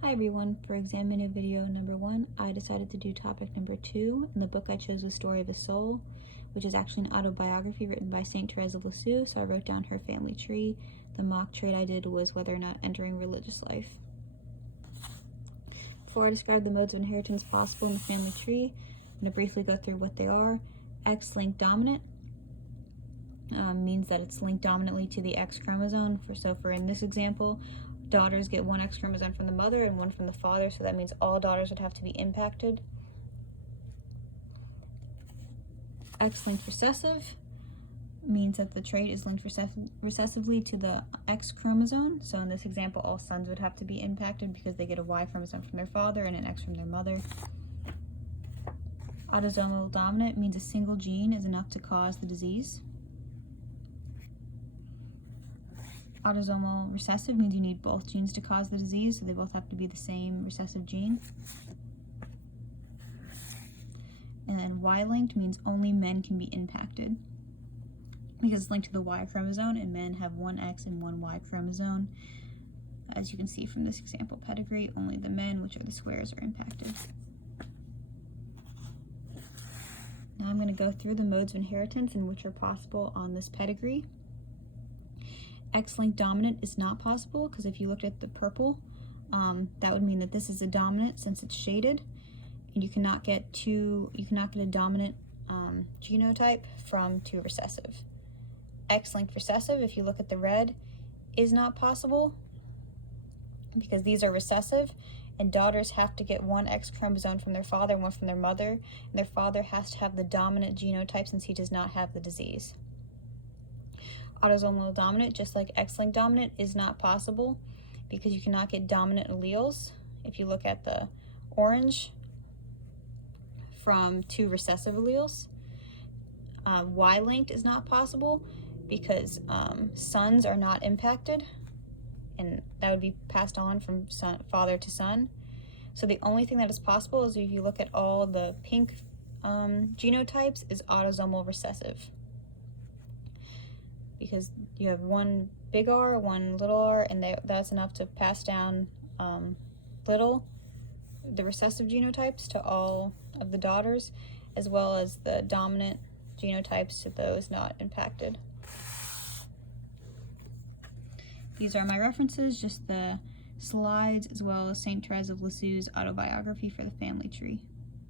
Hi everyone, for examiner video number 1, I decided to do topic number 2, and the book I chose was Story of a Soul, which is actually an autobiography written by St. Therese of Liseux, so I wrote down her family tree. The mock trade I did was whether or not entering religious life. Before I describe the modes of inheritance possible in the family tree, I'm going to briefly go through what they are. X-linked dominant means that it's linked dominantly to the X chromosome. So for in this example, daughters get one X chromosome from the mother and one from the father, so that means all daughters would have to be impacted. X-linked recessive means that the trait is linked recessively to the X chromosome. So in this example, all sons would have to be impacted because they get a Y chromosome from their father and an X from their mother. Autosomal dominant means a single gene is enough to cause the disease. Autosomal recessive means you need both genes to cause the disease, so they both have to be the same recessive gene. And then Y-linked means only men can be impacted because it's linked to the Y chromosome, and men have one X and one Y chromosome. As you can see from this example pedigree, only the men, which are the squares, are impacted. Now I'm going to go through the modes of inheritance and which are possible on this pedigree. X-linked dominant is not possible because if you looked at the purple, that would mean that this is a dominant since it's shaded, and you cannot get a dominant genotype from two recessive. X-linked recessive, if you look at the red, is not possible because these are recessive, and daughters have to get one X chromosome from their father and one from their mother, and their father has to have the dominant genotype since he does not have the disease. Autosomal dominant, just like X-linked dominant, is not possible because you cannot get dominant alleles. If you look at the orange, from two recessive alleles. Y-linked is not possible because sons are not impacted, and that would be passed on from father to son. So the only thing that is possible is if you look at all the pink genotypes is autosomal recessive, because you have one big R, one little r, and that's enough to pass down the recessive genotypes to all of the daughters, as well as the dominant genotypes to those not impacted. These are my references, just the slides, as well as St. Therese of Liseux's autobiography for the family tree.